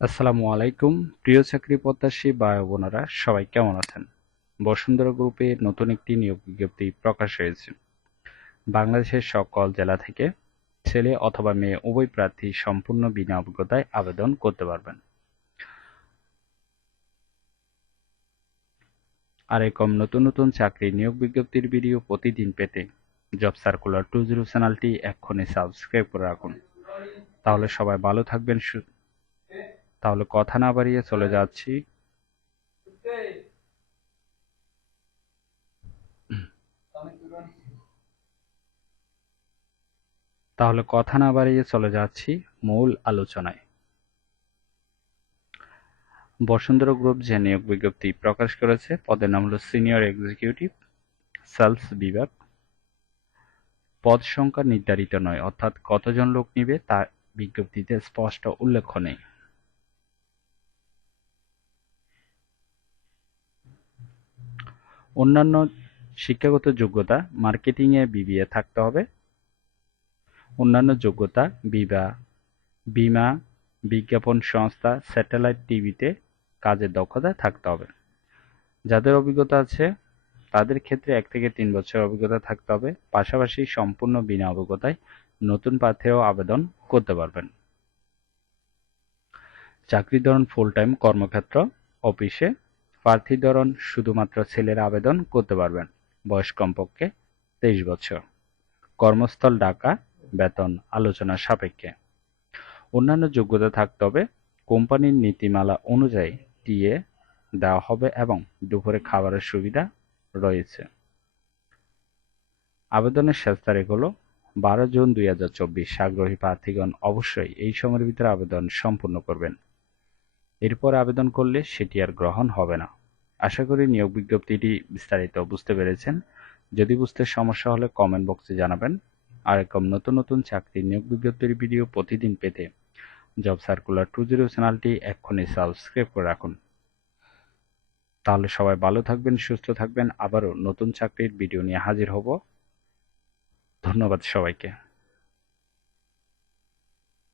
আসসালামু আলাইকুম। প্রিয় চাকরি প্রত্যাশী ভাই বোনেরা, সবাই কেমন আছেন? বসুন্ধরা গ্রুপে নতুন একটি নিয়োগ বিজ্ঞপ্তি প্রকাশ হয়েছে। বাংলাদেশের সকল জেলা থেকে ছেলে অথবা মেয়ে উভয় প্রার্থী সম্পূর্ণ বিনা অভিজ্ঞতায় আবেদন করতে পারবেন। আর এরকম নতুন নতুন চাকরি নিয়োগ বিজ্ঞপ্তির ভিডিও প্রতিদিন পেতে জব সার্কুলার টু জিরো চ্যানেলটি এক্ষুনি সাবস্ক্রাইব করে রাখুন। তাহলে সবাই ভালো থাকবেন তাহলে কথা না বাড়িয়ে চলে যাচ্ছি। তাহলে কথা না বাড়িয়ে চলে যাচ্ছি মূল আলোচনায়। বসুন্ধরা গ্রুপ যে নিয়োগ বিজ্ঞপ্তি প্রকাশ করেছে, পদের নাম হলো সিনিয়র এক্সিকিউটিভ, সেলস বিভাগ। পদ সংখ্যা নির্ধারিত নয়, অর্থাৎ কতজন লোক নিবে তা বিজ্ঞপ্তিতে স্পষ্ট উল্লেখ নেই। অন্যান্য শিক্ষাগত যোগ্যতা মার্কেটিংয়ে বিবিএ থাকতে হবে। অন্যান্য যোগ্যতা বিবা বিমা, বিজ্ঞাপন সংস্থা, স্যাটেলাইট টিভিতে কাজের দক্ষতা থাকতে হবে। যাদের অভিজ্ঞতা আছে, তাদের ক্ষেত্রে এক থেকে তিন বছর অভিজ্ঞতা থাকতে হবে। পাশাপাশি সম্পূর্ণ বিনা অভিজ্ঞতায় নতুন প্রার্থীরাও আবেদন করতে পারবেন। চাকরি ধরন ফুল টাইম কর্মক্ষেত্র, অফিসে প্রার্থী ধরন শুধুমাত্র ছেলেরা আবেদন করতে পারবেন। বয়স কমপক্ষে তেইশ বছর। কর্মস্থল ঢাকা, বেতন আলোচনা সাপেক্ষে। অন্যান্য যোগ্যতা থাকতে হবে। কোম্পানির নীতিমালা অনুযায়ী টিএ দেওয়া হবে এবং দুপুরে খাবারের সুবিধা রয়েছে। আবেদনের শেষ তারিখ হলো বারো জুন দুই হাজার চব্বিশ। আগ্রহী প্রার্থীগণ অবশ্যই এই সময়ের ভিতরে আবেদন সম্পূর্ণ করবেন। এরপর আবেদন করলে সেটি আর গ্রহণ হবে না। আশা করি নিয়োগ বিজ্ঞপ্তিটি বিস্তারিত বুঝতে পেরেছেন। যদি বুঝতে সমস্যা হলে কমেন্ট বক্সে জানাবেন। আর এরকম নতুন নতুন চাকরি নিয়োগ বিজ্ঞপ্তির ভিডিও প্রতিদিন পেতে জব সার্কুলার টু জিরো চ্যানেলটি এক্ষুনি সাবস্ক্রাইব করে রাখুন। তাহলে সবাই ভালো থাকবেন, সুস্থ থাকবেন। আবারও নতুন চাকরির ভিডিও নিয়ে হাজির হব। ধন্যবাদ সবাইকে।